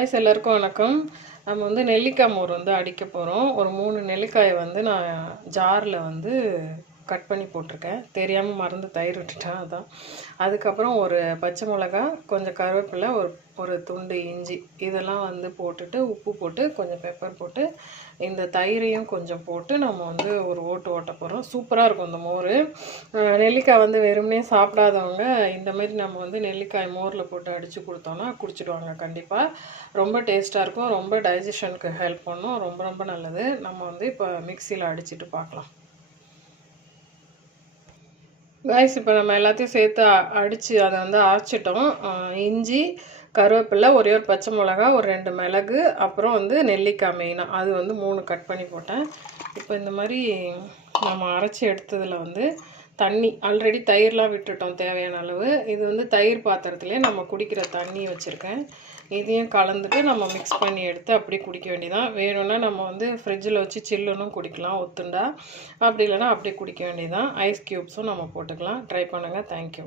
Guys எல்லாருக்கும் வணக்கம். நம்ம வந்து நெல்லிக்காய் மோர் வந்து அடிக்க போகிறோம் ஒரு மூணு நெல்லிக்காயை வந்து நான் ஜாரில் வந்து கட் பண்ணி போட்டிருக்கேன். தெரியாமல் மறந்து தயிர் விட்டுட்டேன் அதான். அதுக்கப்புறம் ஒரு பச்சை மிளகா கொஞ்சம் கருவேப்பிலை ஒரு ஒரு துண்டு இஞ்சி இதெல்லாம் வந்து போட்டுட்டு உப்பு போட்டு கொஞ்சம் பெப்பர் போட்டு இந்த தயிரையும் கொஞ்சம் போட்டு நம்ம வந்து ஒரு ஓட்டு ஓட்ட போகிறோம் சூப்பராக இருக்கும் இந்த மோர். நெல்லிக்காய் வந்து வெறுமனே சாப்பிடாதவங்க இந்த மாதிரி நம்ம வந்து நெல்லிக்காய் மோரில் போட்டு அடித்து கொடுத்தோம்னா குடிச்சிடுவாங்க கண்டிப்பாக ரொம்ப டேஸ்ட்டாக இருக்கும். ரொம்ப டைஜஷனுக்கு ஹெல்ப் பண்ணும். ரொம்ப ரொம்ப நல்லது. நம்ம வந்து இப்போ மிக்சியில் அடிச்சுட்டு பார்க்கலாம். கைஸ் இப்போ நம்ம எல்லாத்தையும் சேர்த்து அடித்து அதை வந்து அரைச்சிட்டோம். இஞ்சி கருவேப்பிலை ஒரே ஒரு பச்சை மிளகா ஒரு ரெண்டு மிளகு அப்புறம் வந்து நெல்லிக்காய் மெயினாக அது வந்து மூணு கட் பண்ணி போட்டேன். இப்போ இந்த மாதிரி நம்ம அரைச்சி எடுத்ததில் வந்து தண்ணி. ஆல்ரெடி தயிர்லாம் விட்டுட்டோம் தேவையான அளவு. இது வந்து தயிர் பாத்திரத்துலேயே நம்ம குடிக்கிற தண்ணி வச்சுருக்கேன். இதையும் கலந்துட்டு நம்ம மிக்ஸ் பண்ணி எடுத்து அப்படி குடிக்க வேண்டியதான் வேணும்னா நம்ம வந்து ஃப்ரிட்ஜில் வச்சு சில்லுன்னு குடிக்கலாம் ஒத்துண்டா. அப்படி இல்லைன்னா அப்படியே குடிக்க வேண்டியதான் ஐஸ் க்யூப்ஸும் நம்ம போட்டுக்கலாம். ட்ரை பண்ணுங்கள் தேங்க்யூ